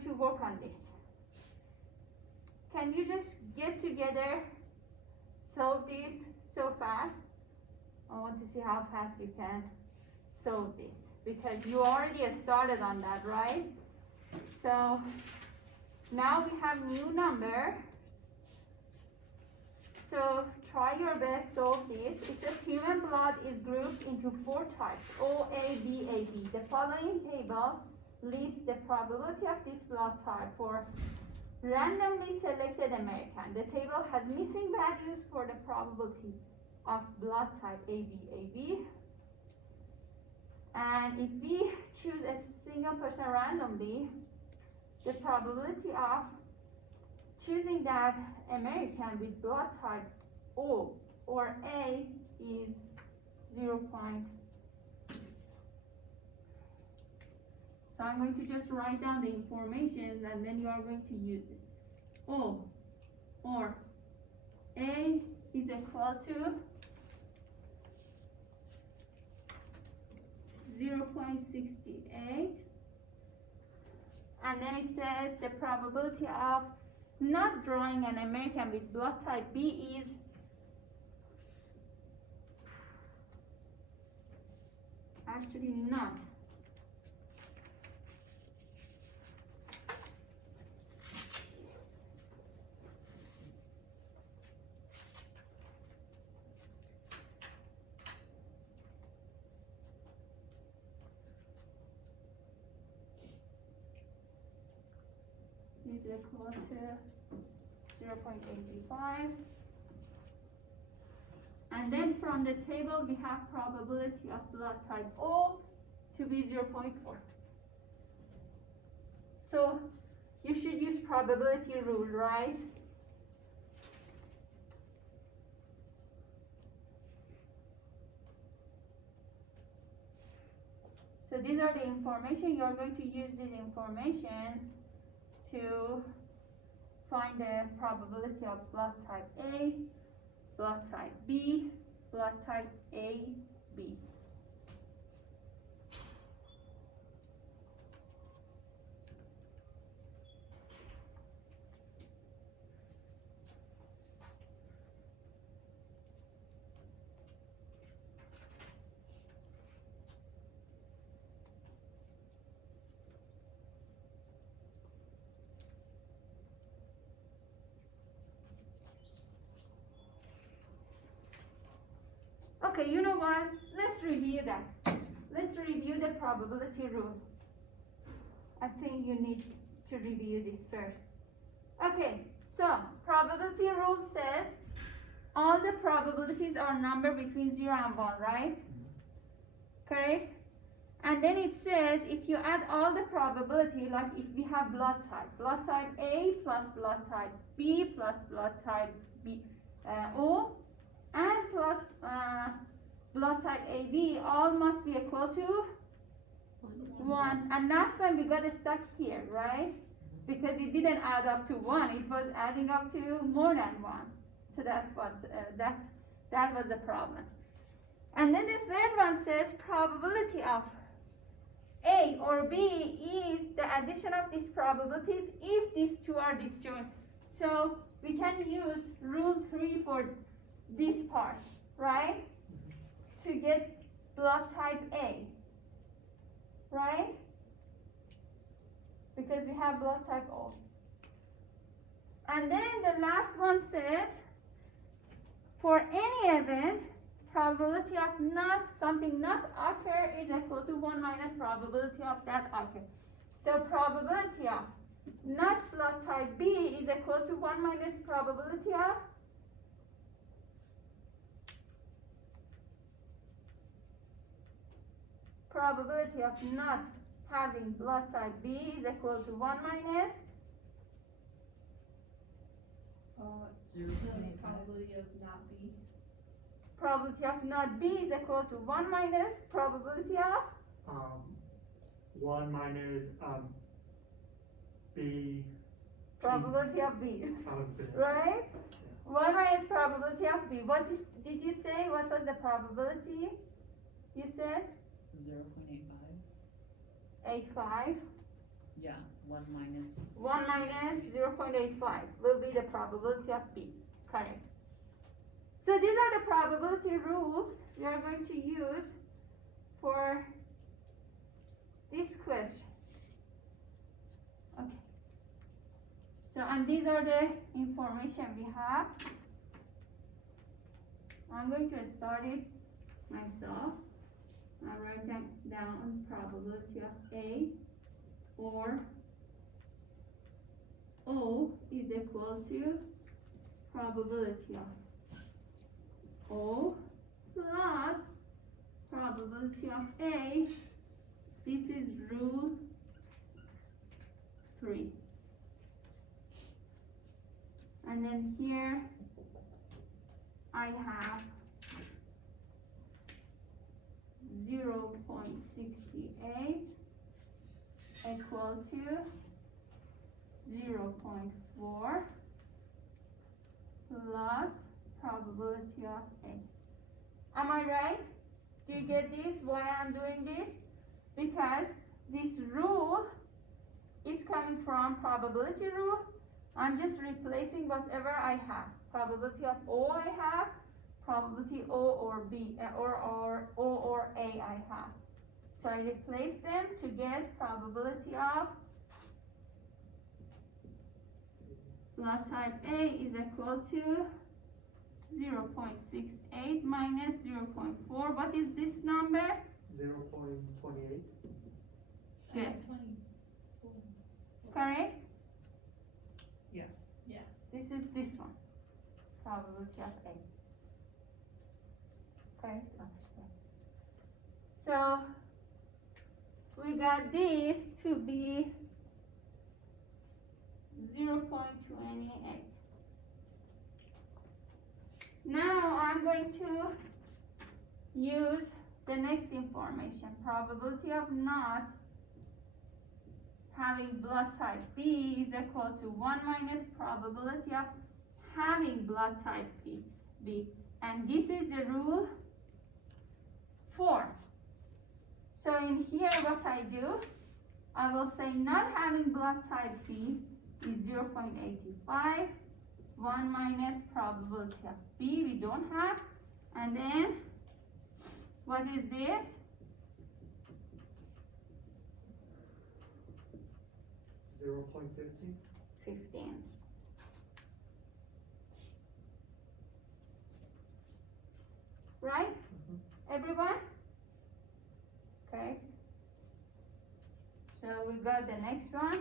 going to work on this. Can you just get together, solve this so fast? I want to see how fast you can solve this, because you already started on that, right? So now we have new number. So try your best, solve this. It says human blood is grouped into 4 types, O, A, B, A, B. The following table lists the probability of this blood type for randomly selected American. The table has missing values for the probability of blood type AB, AB. And if we choose a single person randomly, the probability of choosing that American with blood type O or A is 0. So I'm going to just write down the information and then you are going to use this. O or A is equal to 0.68, and then it says the probability of not drawing an American with blood type B is actually not. Is equal to 0.85. And then from the table we have probability of blood type O to be 0.4. So you should use probability rule, right? So these are the information. You are going to use these informations to find the probability of blood type A, blood type B, blood type A, B. Okay, you know what? Let's review that. Let's review the probability rule. I think you need to review this first. Okay, so probability rule says all the probabilities are numbered between 0 and 1, right? Correct? And then it says if you add all the probability, like if we have blood type A plus blood type B plus blood type B, O, and plus blood type AB, all must be equal to 1. And last time we got stuck here, right? Because it didn't add up to 1, it was adding up to more than 1. So that was the problem. And then the third one says probability of A or B is the addition of these probabilities if these two are disjoint. So we can use rule 3 for this part, right? To get blood type A, right? Because we have blood type O. And then the last one says for any event, probability of something not occur is equal to 1 minus probability of that occur. So probability of not blood type B is equal to 1 minus probability of not having blood type B is equal to 1 minus 0.85. Probability of not B. Probability of not B is equal to 1 minus probability of 1 minus B. Probability of B. Of B. Right? 1 minus probability of B. Did you say what was the probability? You said 0.85. 85. Yeah, 1 minus. 1 minus 0.85 will be the probability of B. Correct. So these are the probability rules we are going to use for this question. Okay. So, and these are the information we have. I'm going to start it myself. I'll write them down. Probability of A or O is equal to probability of O plus probability of A. This is rule 3. And then here I have 0.68 equal to 0.4 plus probability of A. Am I right? Do you get this? Why I'm doing this? Because this rule is coming from probability rule. I'm just replacing whatever I have. Probability of O I have, probability O or B or O or A I have. So I replace them to get probability of blood type A is equal to 0.68 minus 0.4. What is this number? 0.28. Good. 24. Correct? Yeah. Yeah. This is this one. Probability of A. Correct? So we got this to be 0.28. Now I'm going to use the next information. Probability of not having blood type B is equal to 1 minus probability of having blood type B. And this is the rule 4. So in here what I do, I will say not having blood type B is 0.85. 1 minus probability of B we don't have. And then what is this? 0.50. 15. Right? Everyone? Okay. So we got the next one.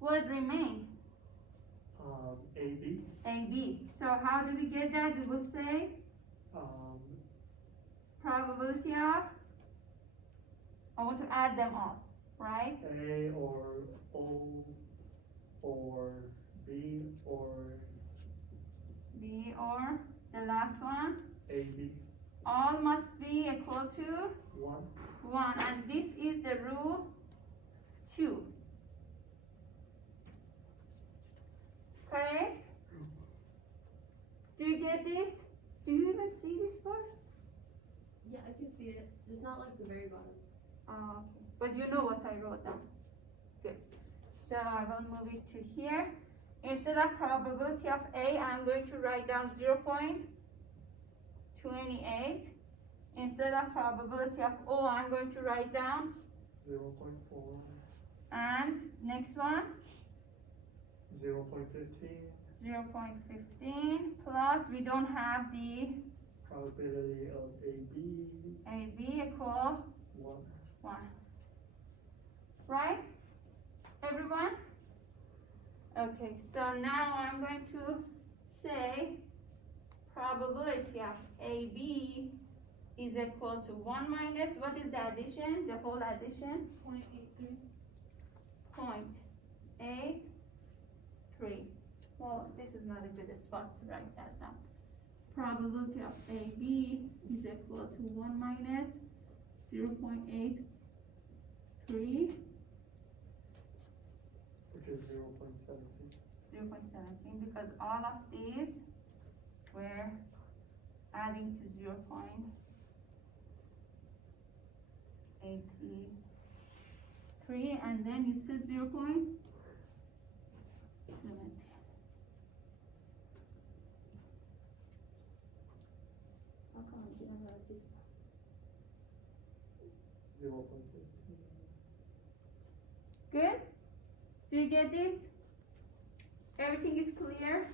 What remained? AB. AB. So how do we get that? We will say probability of, I want to add them all, right? A or O or B or B or the last one. AB. All must be equal to 1. 1. And this is the rule 2. Correct? Do you get this? Do you even see this part? Yeah, I can see it. Just not like the very bottom. Okay. But you know what I wrote down. Good. So I will move it to here. Instead of probability of A, I'm going to write down 0.28. Instead of probability of O, I'm going to write down 0.4. and next one 0.15. 0.15 plus we don't have the Probability of AB. AB equal 1. 1. Right? Everyone? Okay, so now I'm going to say probability of AB is equal to 1 minus, what is the addition? The whole addition? 0.83. 0.83. Well, this is not a good spot to write that down. Probability of AB is equal to 1 minus 0.83, Which is 0.17. 0.17, because all of these were adding to 0.83, and then you said 0.4. just, 0.15. Good? Do you get this? Everything is clear?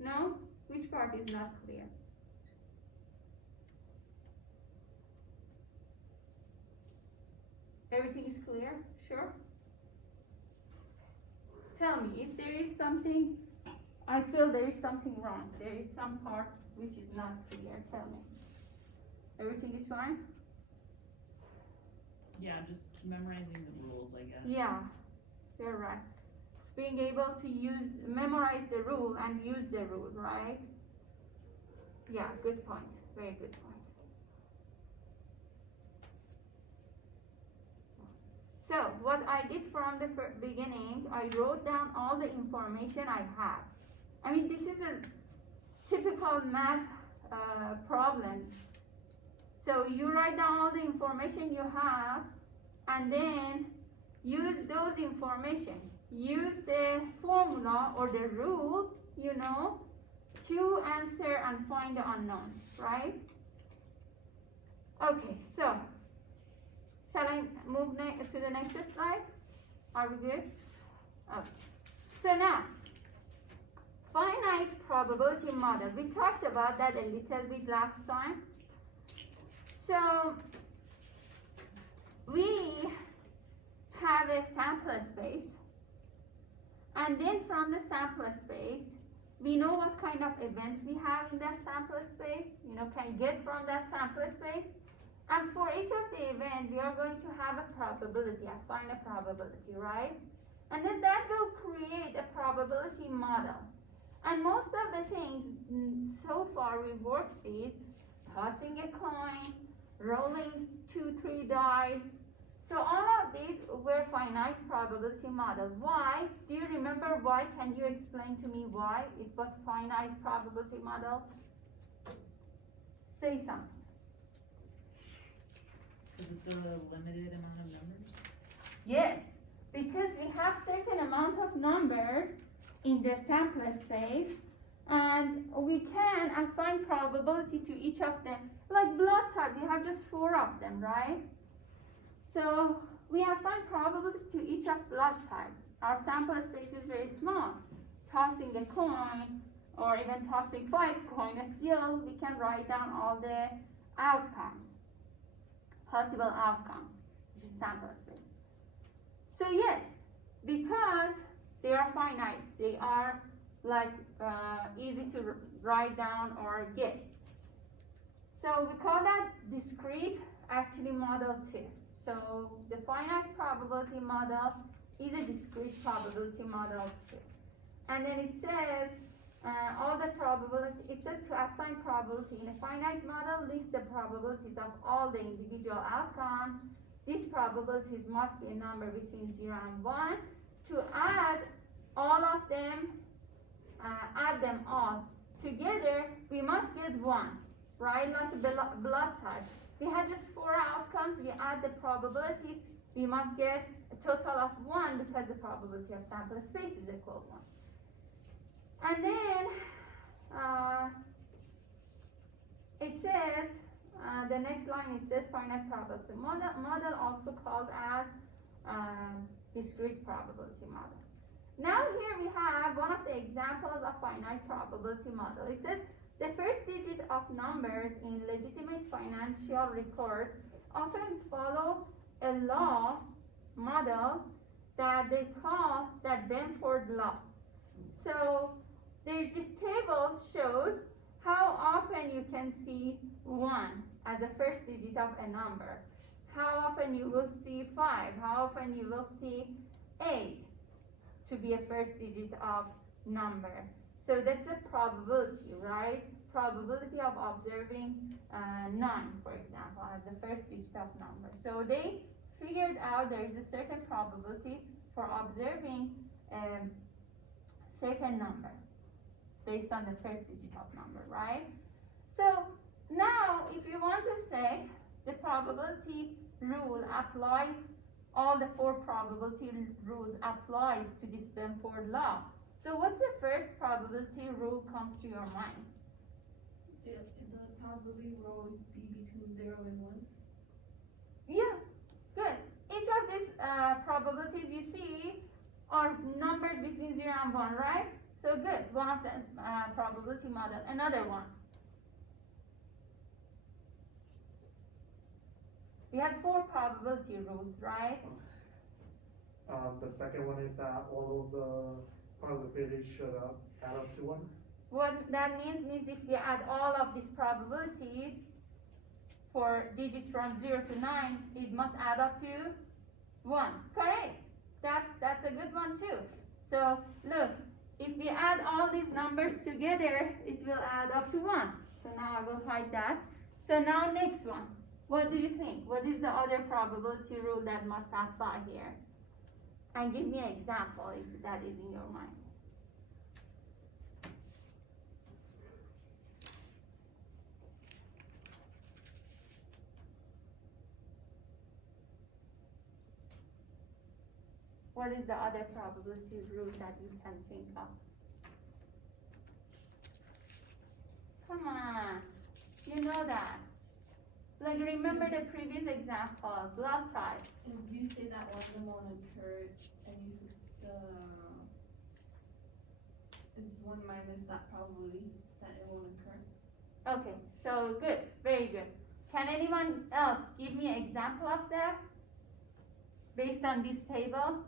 No? Which part is not clear? Everything is clear? Sure? Tell me if there is something, I feel there is something wrong. There is some part which is not clear. Tell me. Everything is fine? Yeah, just memorizing the rules, I guess. Yeah, you're right. Being able to memorize the rule and use the rule, right? Yeah, good point. Very good point. So, what I did from the beginning, I wrote down all the information I have. I mean, this is a typical math problem. So, you write down all the information you have, and then use those information. Use the formula or the rule, to answer and find the unknown, right? Okay, so shall I move to the next slide? Are we good? Okay. So now, finite probability model. We talked about that a little bit last time. So we have a sample space, and then from the sample space, we know what kind of event we have in that sample space, can get from that sample space. And for each of the event, we are going to have a probability, assign a probability, right? And then that will create a probability model. And most of the things so far we worked with, tossing a coin, rolling 2-3 dice. So all of these were finite probability model. Why? Do you remember why? Can you explain to me why it was finite probability model? Say something. Because it's a limited amount of numbers? Yes, because we have certain amount of numbers in the sample space, and we can assign probability to each of them. Like blood type, we have just 4 of them, right? So we assign probability to each of blood type. Our sample space is very small. Tossing a coin, or even tossing 5 coins, still we can write down all the outcomes, possible outcomes, which is sample space. So yes, because they are finite, they are like easy to write down or guess. So we call that discrete actually model 2. So the finite probability model is a discrete probability model 2. And then it says all the probability, it says to assign probability in a finite model, list the probabilities of all the individual outcomes. These probabilities must be a number between 0 and 1. To add all of them, add them all together, we must get 1, right? Like a blood type. We had just 4 outcomes, we add the probabilities, we must get a total of 1 because the probability of sample space is equal to 1. And then it says, the next line, it says finite probability model also called as discrete probability model. Now here we have one of the examples of finite probability model. It says the first digit of numbers in legitimate financial records often follow a law model that they call the Benford law. So there's this table shows how often you can see 1 as a first digit of a number, how often you will see 5, how often you will see 8 to be a first digit of number. So that's a probability, right? Probability of observing 9, for example, as the first digit of number. So they figured out there is a certain probability for observing a certain number based on the first digit of number, right? So now if you want to say the probability rule applies, all the 4 probability rules applies to this Benford law. So what's the first probability rule comes to your mind? the probability will always be between 0 and 1. Yeah, good. Each of these probabilities you see are numbers between 0 and 1, right? So good, one of the probability model. Another one. We had 4 probability rules, right? The second one is that all of the probabilities should add up to 1. What that means if you add all of these probabilities for digits from 0 to 9, it must add up to 1. Correct. That's a good one too. So look, if we add all these numbers together, it will add up to 1. So now I will hide that. So now next one. What do you think? What is the other probability rule that must apply here? And give me an example if that is in your mind. What is the other probability rule that you can think of? Come on, you know that. Like remember the previous example, blood type. If you say that one of them won't occur, and you is 1 minus that probability that it won't occur. Okay, so good, very good. Can anyone else give me an example of that? Based on this table?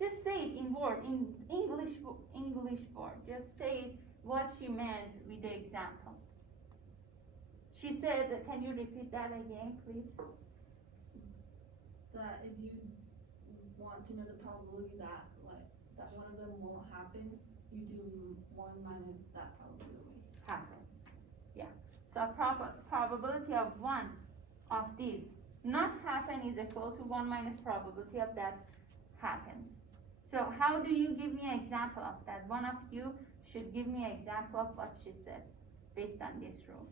Just say it in word, in English word. Just say what she meant with the example. She said, can you repeat that again, please? That if you want to know the probability that one of them won't happen, you do 1 minus that probability. Happen. Yeah. So probability of one of these not happen is equal to 1 minus probability of that happens. So how do you give me an example of that? One of you should give me an example of what she said based on this rule.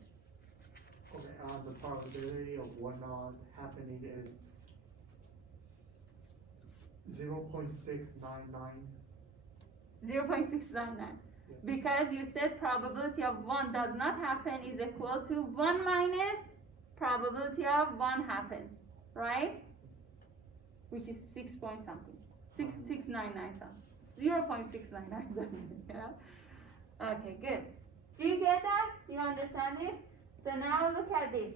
Okay, the probability of 1 not happening is 0.699. 0.699. Because you said probability of 1 does not happen is equal to 1 minus probability of 1 happens, right? Which is 6 point something. 6699 something. 0.699 something, yeah? Okay, good. Do you get that? Do you understand this? So now look at this.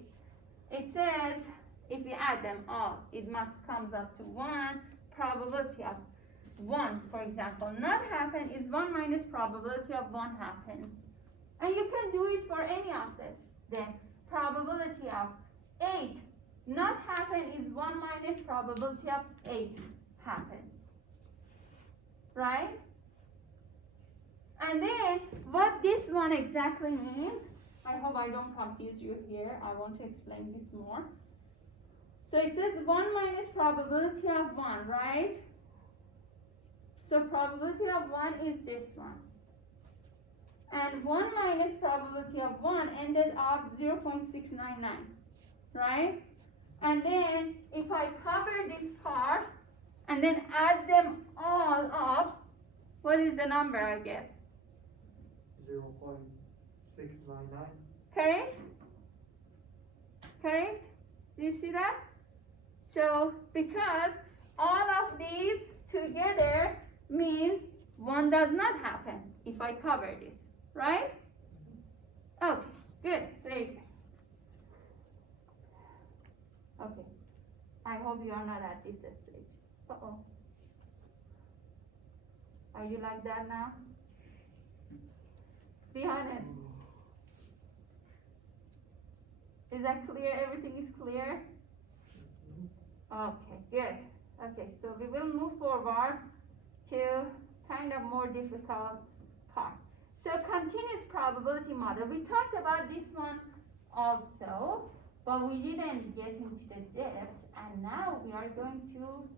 It says if you add them all, it must comes up to 1. Probability of 1, for example, not happen is 1 minus probability of 1 happens. And you can do it for any of them. Then probability of 8 not happen is 1 minus probability of 8 happens. Right? And then what this one exactly means, I hope I don't confuse you here. I want to explain this more. So it says 1 minus probability of 1, right? So probability of 1 is this one. And 1 minus probability of 1 ended up 0.699, right? And then if I cover this part and then add them all up, what is the number I get? 0.699. Correct? Correct? Do you see that? So, because all of these together means 1 does not happen if I cover this, right? Okay, good, very good. Okay, I hope you are not at this stage. Uh-oh. Are you like that now? Be honest. Is that clear? Everything is clear? Okay, good. Okay, so we will move forward to kind of more difficult part. So continuous probability model. We talked about this one also, but we didn't get into the depth, and now we are going to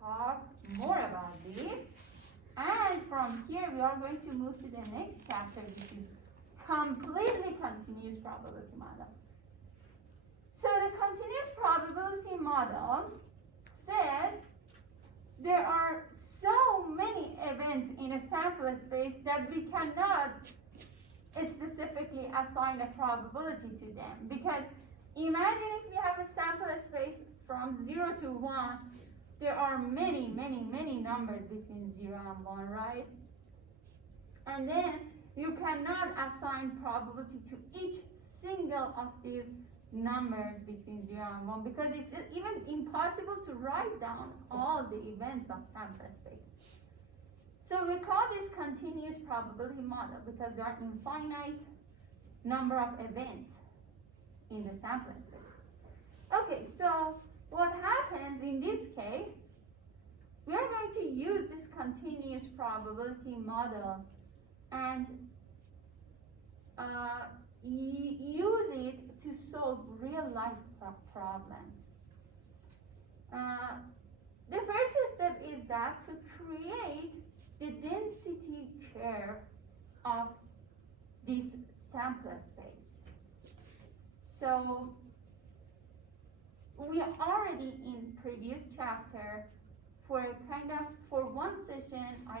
talk more about this. And from here we are going to move to the next chapter, which is completely continuous probability model. So the continuous probability model says there are so many events in a sample space that we cannot specifically assign a probability to them. Because imagine if you have a sample space from 0 to 1, there are many numbers between 0 and 1, right? And then you cannot assign probability to each single of these numbers between 0 and 1 because it's even impossible to write down all the events of sample space. So we call this continuous probability model because there are infinite number of events in the sample space. Okay, so what happens in this case, we are going to use this continuous probability model and use it to solve real life problems. The first step is that to create the density curve of this sample space. So we already in previous chapter for one session I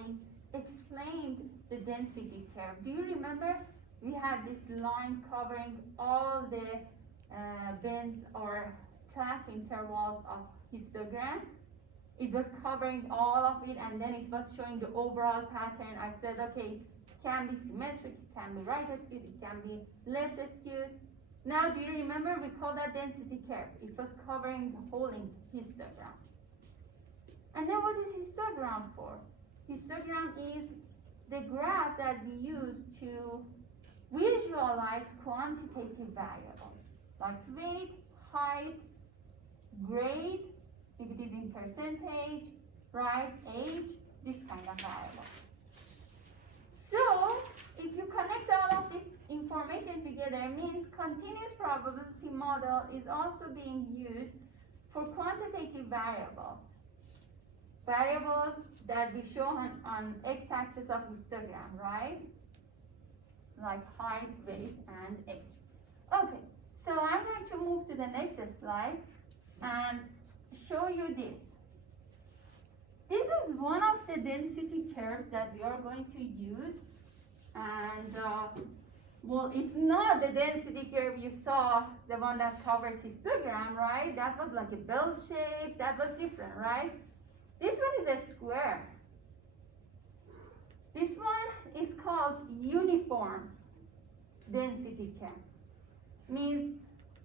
explained the density curve. Do you remember we had this line covering all the bends or class intervals of histogram? It was covering all of it and then it was showing the overall pattern. I said, okay, it can be symmetric, it can be right skewed, it can be left skewed. Now, do you remember we call that density curve? It was covering the whole histogram. And then what is histogram for? Histogram is the graph that we use to visualize quantitative variables like weight, height, grade, if it is in percentage, right, age, this kind of variable. So, if you connect all of this information together, means continuous probability model is also being used for quantitative variables. Variables that we show on x-axis of histogram, right? Like height, weight, and age. Okay, so I'm going to move to the next slide and show you this. This is one of the density curves that we are going to use, and well, it's not the density curve you saw, the one that covers histogram, right? That was like a bell shape, that was different, right? This one is a square. This one is called uniform density curve. Means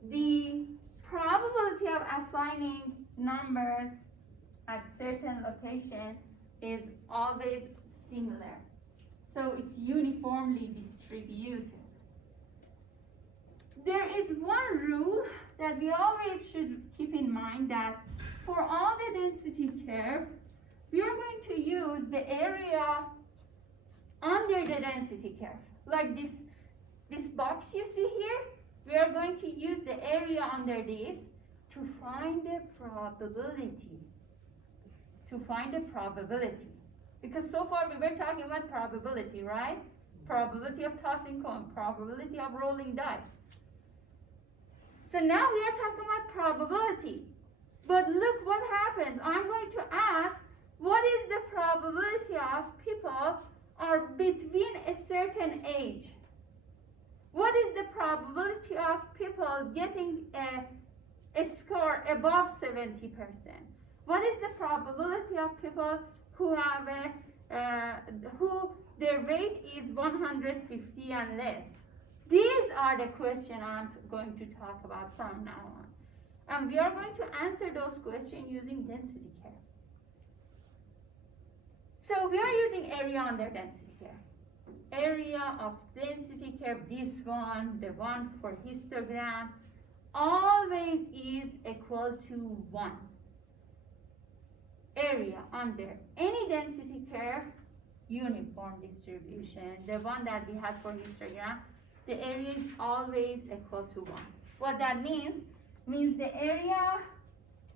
the probability of assigning numbers at certain location is always similar. So it's uniformly distributed. There is one rule that we always should keep in mind, that for all the density curve, we are going to use the area under the density curve. Like this box you see here, we are going to use the area under this to find the probability. Because so far we were talking about probability, right? Probability of tossing coin, probability of rolling dice. So now we are talking about probability. But look what happens. I'm going to ask, what is the probability of people are between a certain age? What is the probability of people getting a score above 70%? What is the probability of people who have who their weight is 150 and less? These are the questions I'm going to talk about from now on. And we are going to answer those questions using density curve. So we are using area under density curve. Area of density curve, this one, the one for histogram, always is equal to 1. Area under any density curve, uniform distribution, the one that we had for histogram, the area is always equal to 1. What that means the area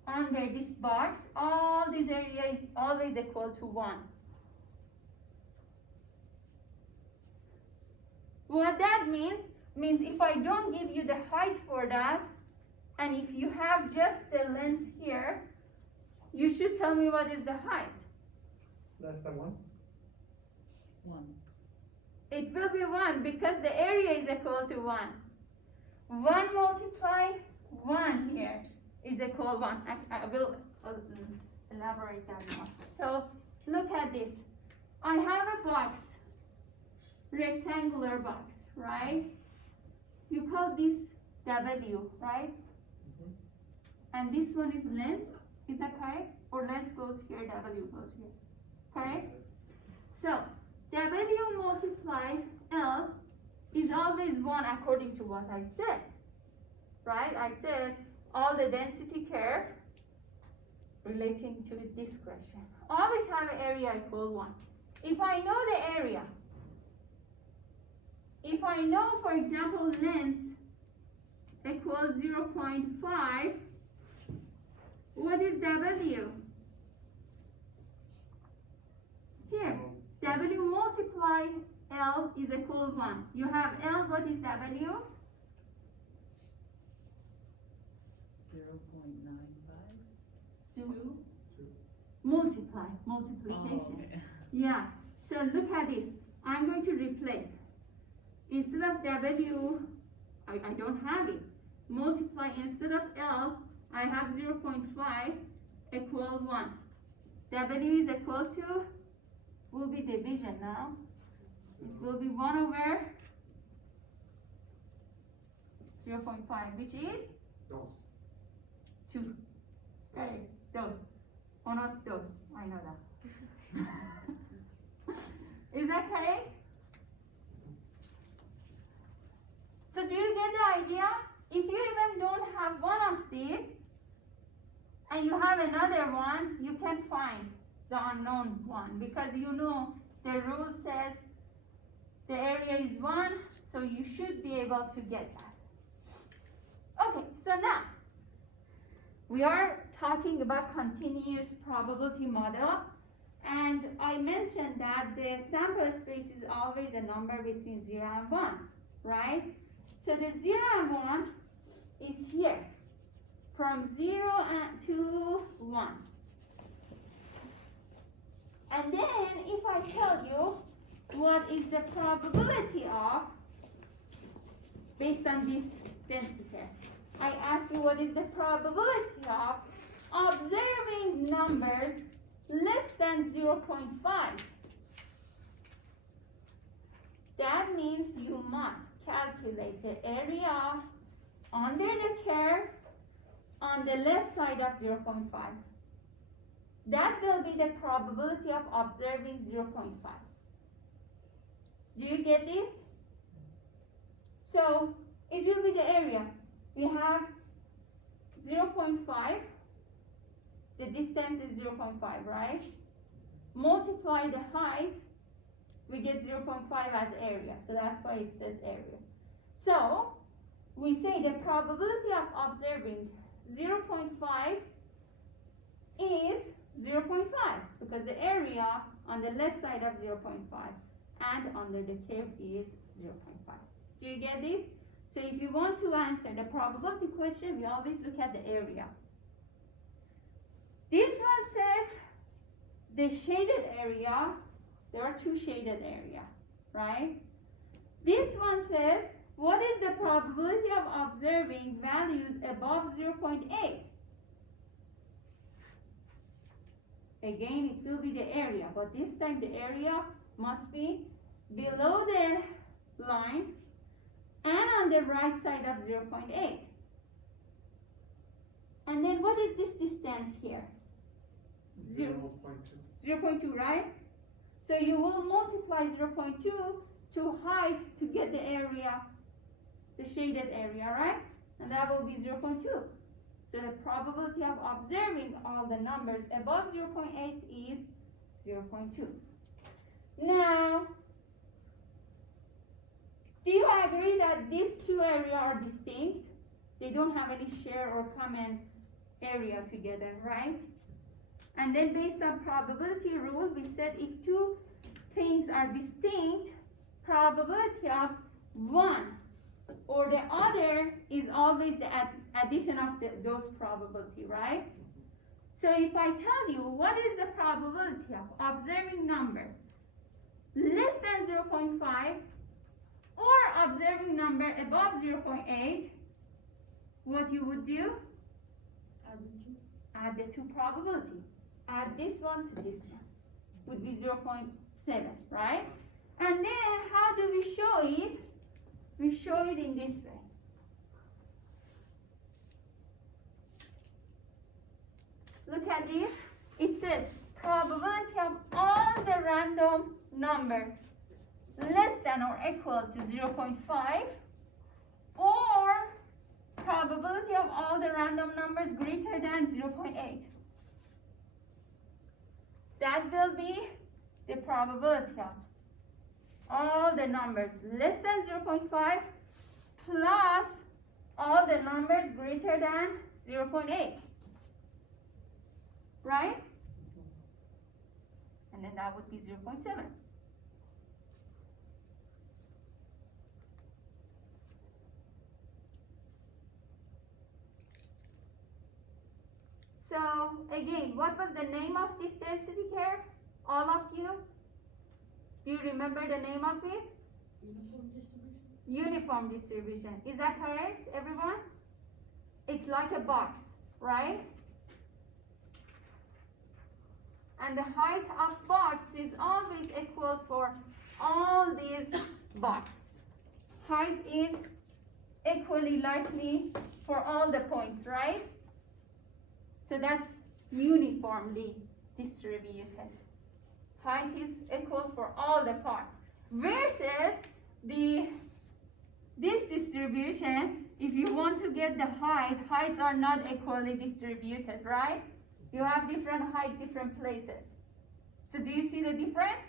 under this box, all this area is always equal to 1. What that means if I don't give you the height for that, and if you have just the length here, you should tell me what is the height. Less than 1? 1. It will be 1 because the area is equal to 1. 1 multiply 1 here is equal 1. I will elaborate that more. So look at this. I have a box, rectangular box, right? You call this W, right? And this one is length, is that correct? Or length goes here, W goes here, correct? So W multiply L is always 1 according to what I said, right? I said all the density curve relating to this question always have an area equal 1. If I know the area, if I know, for example, length equals 0.5, what is W? Here, W multiply L is equal 1. You have L, what is W? 0.95? 2. Multiply, multiplication. Oh, okay. Yeah, so look at this. I'm going to replace. Instead of W, I don't have it. Multiply, instead of L, I have 0.5 equal 1. W is equal to, will be division now. It will be 1 over 0.5, which is Those. 2. Correct, those. Unos dos, I know that. Is that correct? So do you get the idea? If you even don't have one of these, and you have another one, you can find the unknown one, because you know the rule says the area is 1, so you should be able to get that. Okay, so now, we are talking about continuous probability model, and I mentioned that the sample space is always a number between 0 and 1, right? So the 0 and 1 is here, from 0 to 1. And then if I tell you what is the probability of, based on this density curve, I ask you what is the probability of observing numbers less than 0.5. That means you must calculate the area under the curve on the left side of 0.5. That will be the probability of observing 0.5. Do you get this? So, it will be the area. We have 0.5, the distance is 0.5, right? Multiply the height, we get 0.5 as area, so that's why it says area. So, we say the probability of observing 0.5 is 0.5, because the area on the left side of 0.5 and under the curve is 0.5. Do you get this? So if you want to answer the probability question, we always look at the area. This one says the shaded area, there are 2 shaded areas, right? This one says, what is the probability of observing values above 0.8? Again, it will be the area, but this time the area must be below the line and on the right side of 0.8. And then what is this distance here? 0.2. 0.2, right? So you will multiply 0.2 to height to get the area, the shaded area, right? And that will be 0.2. So the probability of observing all the numbers above 0.8 is 0.2. Now, do you agree that these 2 areas are distinct? They don't have any share or common area together, right? And then based on probability rule, we said if 2 things are distinct, probability of one or the other is always the addition of those probability, right? So if I tell you what is the probability of observing numbers less than 0.5 or observing number above 0.8, what you would do? Add the two. Add the two probability. Add this one to this one. Would be 0.7, right? And then how do we show it? We show it in this way. Look at this. It says probability of all the random numbers less than or equal to 0.5 or probability of all the random numbers greater than 0.8. That will be the probability of all the numbers less than 0.5 plus all the numbers greater than 0.8. Right? And then that would be 0.7. So again, what was the name of this density curve? All of you? Do you remember the name of it? Uniform distribution. Uniform distribution. Is that correct, everyone? It's like a box, right? And the height of box is always equal for all these box. Height is equally likely for all the points, right? So that's uniformly distributed. Height is equal for all the parts. Versus this distribution, if you want to get the heights are not equally distributed, right? You have different height, different places. So do you see the difference?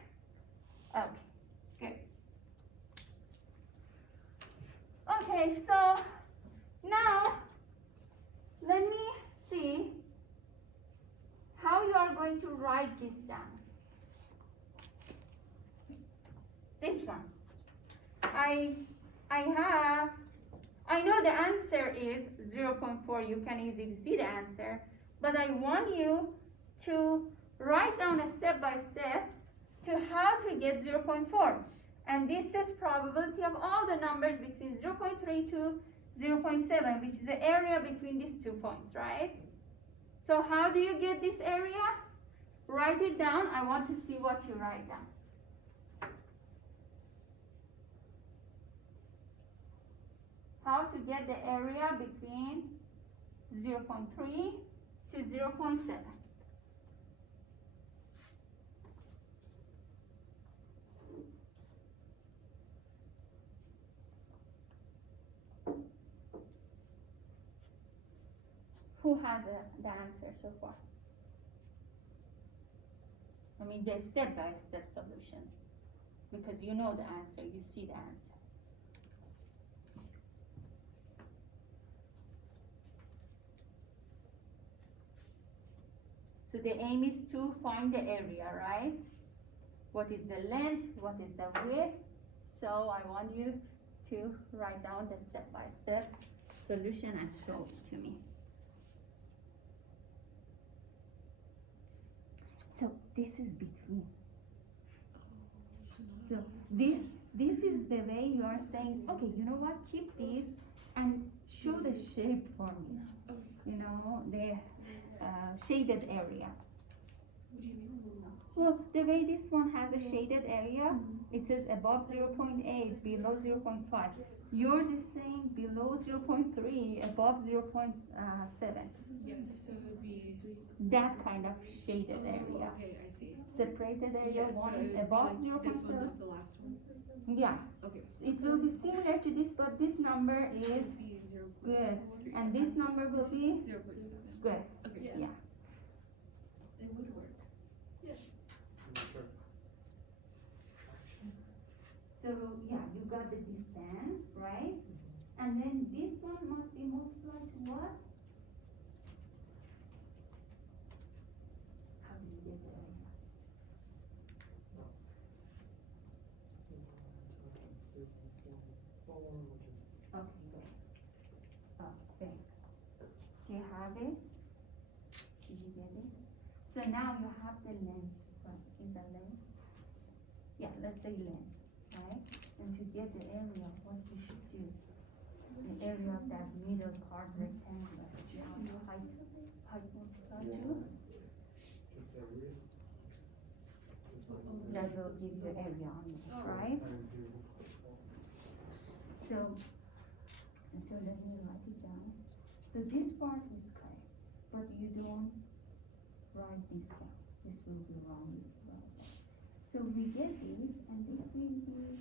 Okay, good. Okay, so now let me see how you are going to write this down. This one. I know the answer is 0.4. You can easily see the answer. But I want you to write down a step by step to how to get 0.4. And this is probability of all the numbers between 0.3 to 0.7, which is the area between these 2 points, right? So how do you get this area? Write it down. I want to see what you write down. How to get the area between 0.3 to 0.7. Who has the answer so far? I mean the step-by-step solution. Because you know the answer, you see the answer. So the aim is to find the area, right? What is the length? What is the width? So I want you to write down the step-by-step solution and show it to me. So this is between. So this is the way you are saying, okay, you know what? Keep this and show the shape for me. You know, the shaded area. What do you mean? Well, the way this one has a shaded area, it says above 0.8, below 0.5. Yours is saying below 0.3, above 0.7. Yeah, so it would be. That kind of shaded area. Okay, I see. Separated area, Yeah, one so is it would be above like this one, 0.7. not the last one. Yeah, Okay. it will be similar to this, but this number is It would be 0.3. good, and this number will be 0.7. good. Okay. Yeah. Yeah. It would work. Sure. So yeah, you got the distance, right? And then this one must be multiplied to what? How do you get the area? Okay, good. Okay. Do you have it? Did you get it? So now you have the length. What is the length? yeah, let's say length, right? And to get the area, what you should do, the area of that middle part rectangle, you have to height multiply two, This area. This one. that will give you area on it, Oh. right? Times 0. So, let me write it down. So this part is correct, but you don't write this down. This will be wrong as well. So we get this, and this will be,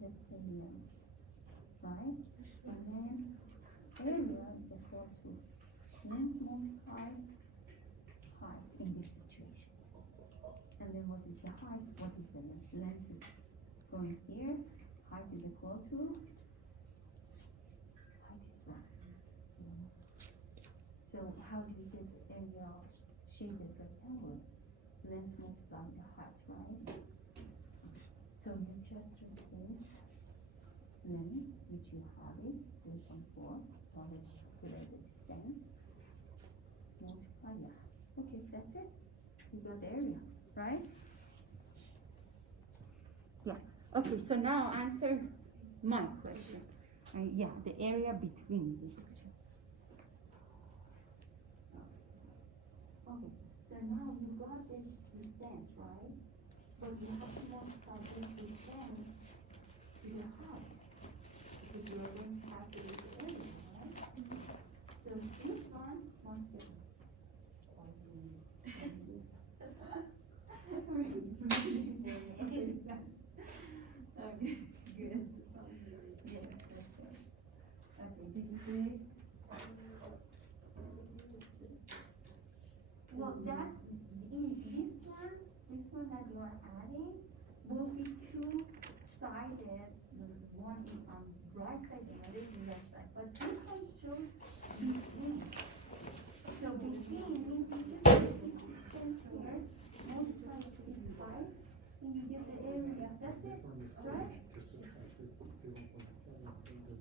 let's say, length, right? And then area is equal to length multiplied height in this situation. And then what is the height? What is the length? Length is going here, height is equal to height is 1. So how do you get the area of shaded rectangle? Length multiplied the height, right? So you just replace length, which you have it, 0.4, or let's calculate the distance, multiply the height. Okay, that's it. You got the area, right? Yeah. Okay, so now answer my question. Yeah, the area between these two. Okay, so now you got this distance, right? But you have to multiply this distance to the height, because you are going to calculate the area, right? So this one, second. Okay, good. Yes, that's right. Okay, did you see it? Well, that, in this one that you are adding will be two-sided. One is on right side, the other is left side. But this one shows between. So between means you just take this distance here, multiply it to this height, and you get the area. That's it, This one is right? just subtracted 0.7 from the.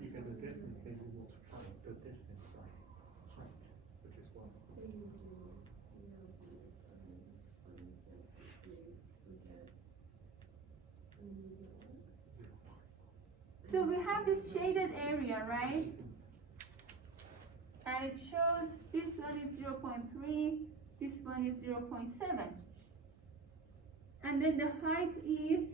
You get the distance, then you multiply the distance by height, which is 1. So we have this shaded area, right? And it shows this one is 0.3, this one is 0.7. And then the height is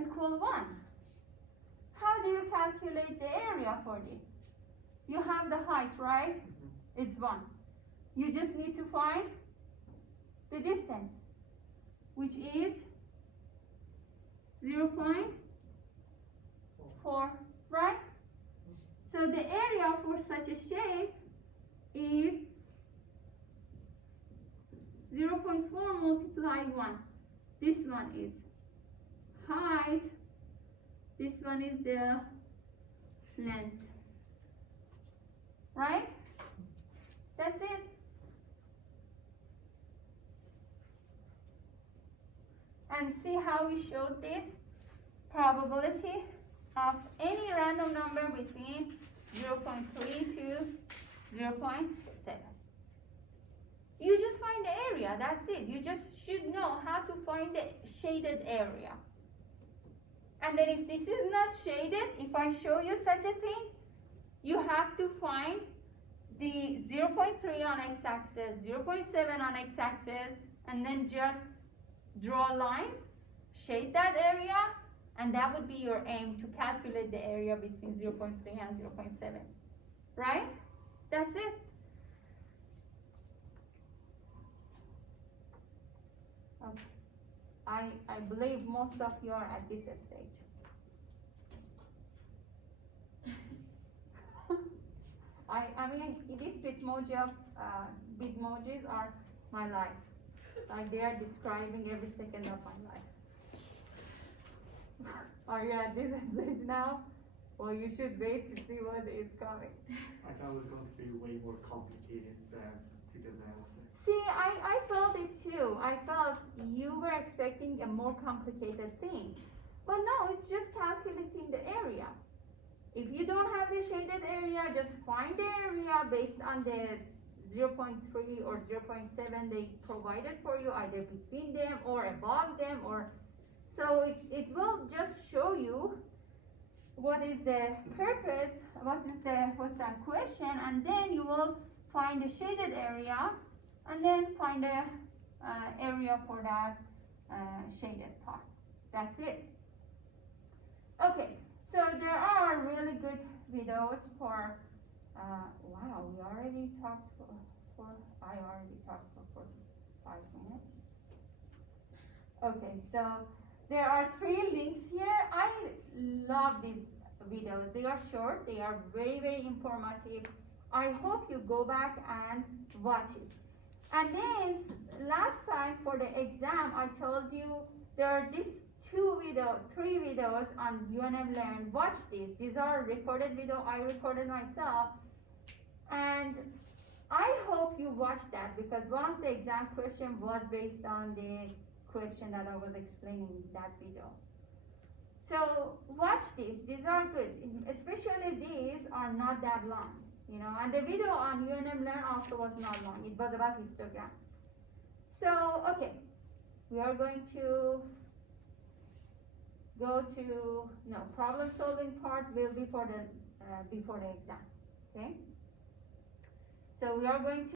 equal 1. How do you calculate the area for this? You have the height, right? It's 1. You just need to find the distance, which is 0.4, right? So the area for such a shape is 0.4 multiplied 1. This one is height, this one is the length, right? That's it. And see how we showed this probability of any random number between 0.3 to 0.7. You just find the area, that's it. You just should know how to find the shaded area. And then if this is not shaded, if I show you such a thing, you have to find the 0.3 on x-axis, 0.7 on x-axis, and then just draw lines, shade that area, and that would be your aim to calculate the area between 0.3 and 0.7, right? That's it. Okay. I believe most of you are at this stage. I mean, these Bitmojis are my life. Like they are describing every second of my life. Are you at this stage now? Well, you should wait to see what is coming. I thought it was going to be way more complicated to get the answer. See, I felt it too. I felt you were expecting a more complicated thing. But no, it's just calculating the area. If you don't have the shaded area, just find the area based on the 0.3 or 0.7 they provided for you, either between them or above them, or so it will just show you what is the purpose, what's that question, and then you will find the shaded area, and then find the area for that shaded part. That's it. Okay, so there are really good videos for, wow, we already talked I already talked for 45 minutes. Okay, so there are 3 links here. I love these videos. They are short, they are very, very informative. I hope you go back and watch it. And then last time for the exam, I told you there are these 3 videos on UNM Learn. Watch these. These are recorded video I recorded myself. And I hope you watch that, because one of the exam question was based on the question that I was explaining in that video. So watch these. These are good. Especially these are not that long, you know. And the video on UNM Learn also was not long. It was about histogram. So okay, we are going to go to problem solving part will be for the before the exam. Okay. So we are going to